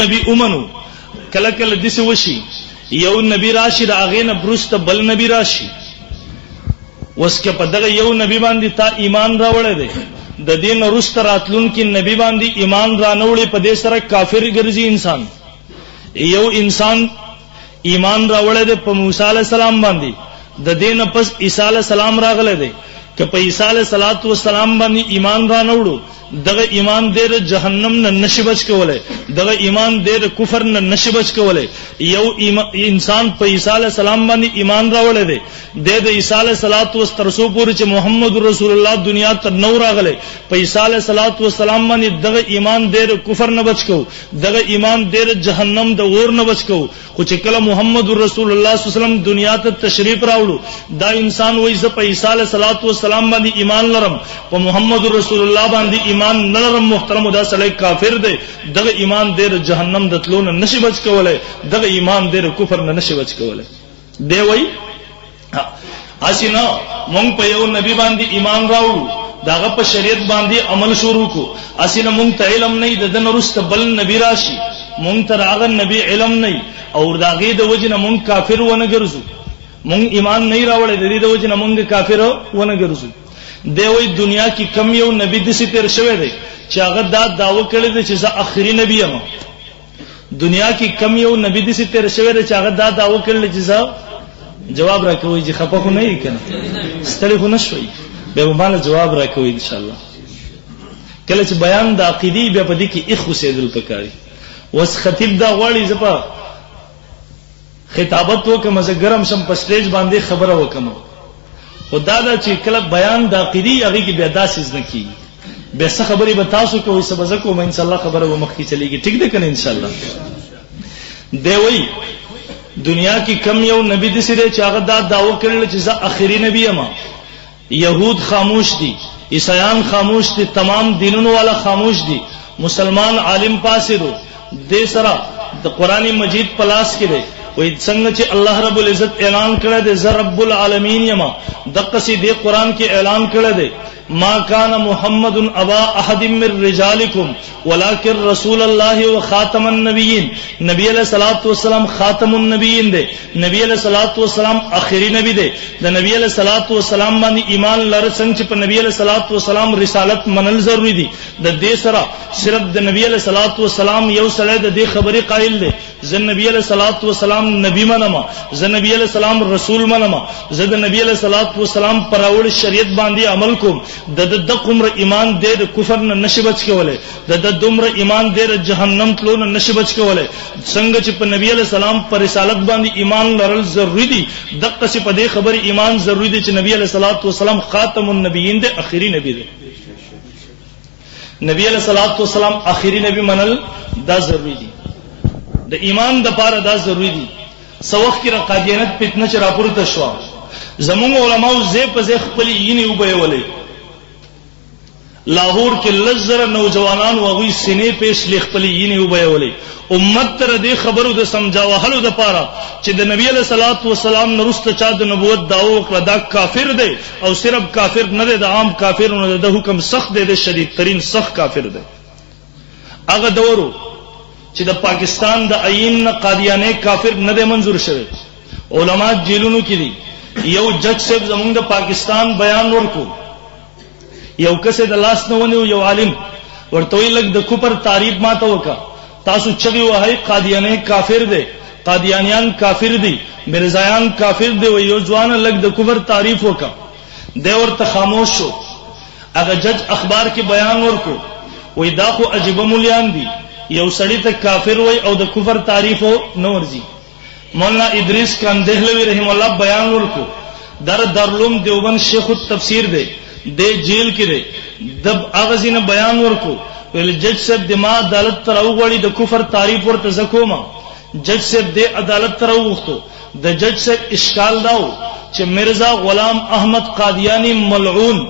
نبی اومنو کله کله دسی وشي یو نبی راشي د هغه نه برست بل نبی راشي وسکه په دغه یو نبی باندې تا ایمان راوړی دی د دین رست راتلون کې نبی باندې ایمان را نوړي په دې سره کافر ګرځي انسان. یو انسان ایمان راوړی دی په موسی علی السلام باندې د دین پس عیسی علی السلام راغله دی که په عیسی علیه السلام باندې ایمان را نوړو دغه ایمان دیر جهنم نه نشي بچ کولای دغه ایمان دیر کفر نه نشي بچ کولای. یو انسان په عیسی علیه السلام باندې ایمان راوړی دی د عیسی علیه السلام پورې چې محمد رسول الله دنیا ته نو راغله په عیسی علیه السلام باندې دغه ایمان دیر کفر نه بچ کو دغه ایمان دیر جهنم د اور نه بچ کو. خو چې کله محمد رسول الله صلی الله علیه وسلم دنیا ته تشریف راوړو دا انسان وایي زه په عیسی علیه السلام باندې ایمان لرم په محمد رسول الله باندې ایمان نه لرم. محترم دا سړی کافر دی دغه ایمان دیر جهنم د تلو نه نشي بچ کولای دغه ایمان دیر کفر نه نشي بچ کولای. دی وایي اسینا مونږ په یو نبی باندې ایمان راوړو داغه په شریعت باندې عمل شروع کو اسینا مونږ ته علم نه د دن رست بل نبی راشي مونږ ته هغه نبی علم نه او داغه د وجنه مونږ کافر ونه ګرځو مونږ ایمان نه راوړی د دې د وجنه مونږ کافر ونه ګرځو. دی وایي دنیا کې کم یو نبی دسی تیر شوی دی چې هغه دا دعوه کړی دی چې زه آخري نبی یم. دنیا کې کم یو نبی دسی تیر شوی دی چې هغه دا دعوه کړی چې زه جواب راکوي چې خپه خو نه یې کنه ستړي خو نشوي به مال جواب راکوي ان شاء الله. کله چې بیان د عقیدې بیا په دې کې اخ وسیدل پکاري وس خطیب دا غواړي زپا خطابت وکم زه ګرم شم په سټیج باندې خبره وکم خدا دا چې کله بیان د عقیدې هغه کې بیا داسې نه کیږي بیا څه خبرې به تاسو کوئ څه به زه کوم ان شاء الله خبره به مخکې چلیږي ٹھیک ده کنه ان شاء الله. دی وایي دنیا کې کم یو نبی دسی دی چې هغه دا دعوه کړل چې زه آخري نبی یم. یهود خاموش دي عیسایان خاموش دي تمام دینونو والا خاموش دي مسلمان عالم پاسیدو دې سره د قرآن مجید پلاس کې دی وای څنګه چې الله رب العزت اعلان کړی دی زه رب العالمین یما دغه سي دی قرآن کې اعلان کړی دی ما کان محمد ابا احد من رجالکم ولکن رسول الله وخاتم النبیین. نبی علیہ الصلوۃ والسلام خاتم النبیین دی نبی علیہ الصلوۃ والسلام آخری نبی دی د نبی علیہ الصلوۃ والسلام باندې ایمان لر څنګه چې په نبی علیہ الصلوۃ والسلام رسالت منل ضروری دی د دې سره صرف د نبی علیہ الصلوۃ والسلام یو سره د دې خبرې قائل دی زه نبی علیہ الصلوۃ والسلام نبی منما زه نبی علیہ السلام رسول منما زه د نبی علیہ الصلوۃ والسلام پراول شریعت باندې عمل کوم د قمر ایمان دې د کفر نه نشي بچ کولای د دمر ایمان دې د جهنم تلو نه نشي بچ کولای. څنګه چې په نبی علیہ السلام پر رسالت باندې ایمان لرل ضروری دي دغه څه په دې خبر ایمان ضروری دي چې نبی علیہ الصلوۃ والسلام خاتم النبیین دې آخري نبی دې نبی علیہ الصلوۃ والسلام آخري نبی منل دا ضروری دي د ایمان د پاره دا ضروری دي. سوخ کې را قادیانت فتنه چې راپورته شو زموږ علماو زه په زه خپل یې وبېولې لاهور کې لزر نوجوانان وغوي سینې پېښ لخپلې یې وبېولې امت تر دې خبرو د سمجاوهلو د پاره چې د نبی علیہ الصلوۃ والسلام نرسته چا د نبوت داو کړه دا کافر دی او صرف کافر نه دی د عام کافرونو د حکم سخت دی د شدید ترین سخت کافر دی. هغه دورو چې د پاکستان د آئین قادیانه کافر نه دی منظور شوی علما جیلونو کې دي. یو جج صاحب زمونږ د پاکستان بیان ورکو یو کس د لاس نه ونیو یو عالم ورته وی لګ د کوپر تعریف ماته وکا تاسو چغي وای قادیانه کافر دی قادیانیان کافر دي مرزایان کافر دي و یو ځوان لګ د کوپر تعریف وکا دی ورته خاموش شو. هغه جج اخبار کې بیان ورکو وای دا خو عجیب مولیان دي یو سړی ته کافر وای او د کفر تعریف نو ورزي. مولانا ادریس کندهلوی رحم الله بیان ورکو دارالعلوم دیوبند شیخ التفسیر دی د جیل کې دی د اغازینه بیان ورکو ویل جج صاحب د ما عدالت تر وغوړي د کفر تعریف ورته زکوما جج صاحب د عدالت تر وغوښتو د جج صاحب اشکال داو چې مرزا غلام احمد قادیانی ملعون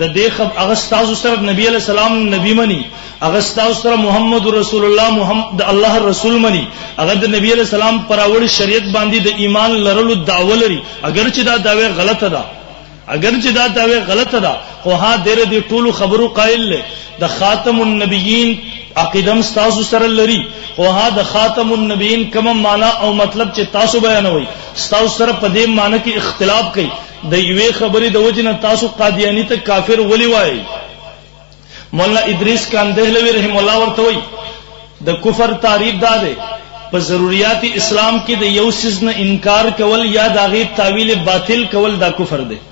د دې خب اغستاو سره نبی علیہ السلام نبی منی اغستاو سره محمد رسول الله محمد الله رسول منی هغه د نبی علیہ السلام پراوړ شریعت باندې د ایمان لرلو دعوه لري اگر چې دا دعوه غلطه ده اگر چې دا دعوه غلطه ده خو ها ډېر دي ټولو خبرو قائل له د خاتم النبیین عقیدم تاسو سره لري او ها د خاتم النبیین کوم معنا او مطلب چې تاسو بیانوي تاسو سره په دې معنی کې اختلاف کوي د یوې خبرې د وجنه تاسو قادیانی ته کافر ولی وایي مولانا ادریس کاندهلوی رحم الله ورته وایي د کفر تعریف دا ده په ضرورت اسلام کې د یو سیز نه انکار کول یا د هغه تعویل باطل کول دا کفر ده